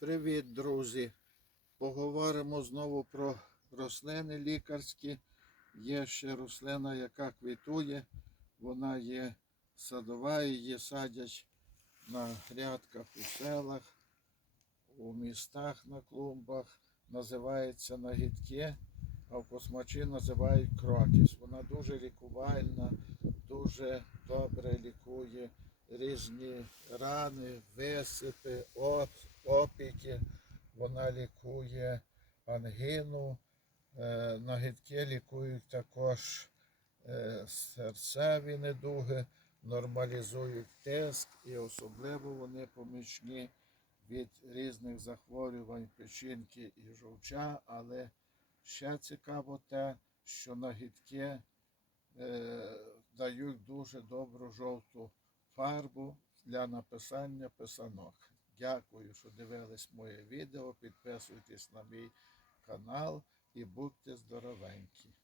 Привіт, друзі! Поговоримо знову про рослини лікарські. Є ще рослина, яка квітує. Вона є садова, її садять на грядках у селах, у містах на клумбах. Називається нагідки, а в космачі називають крокіс. Вона дуже лікувальна, дуже добре лікує різні рани, висипи, оп- опіки. Вона лікує ангіну. Е, Нагідки лікують також е, серцеві недуги, нормалізують тиск і особливо вони помічні від різних захворювань печінки і жовча, але ще цікаво те, що нагідки е, дають дуже добру жовту фарбу для написання писанок. Дякую, що дивились моє відео. Підписуйтесь на мій канал і будьте здоровенькі.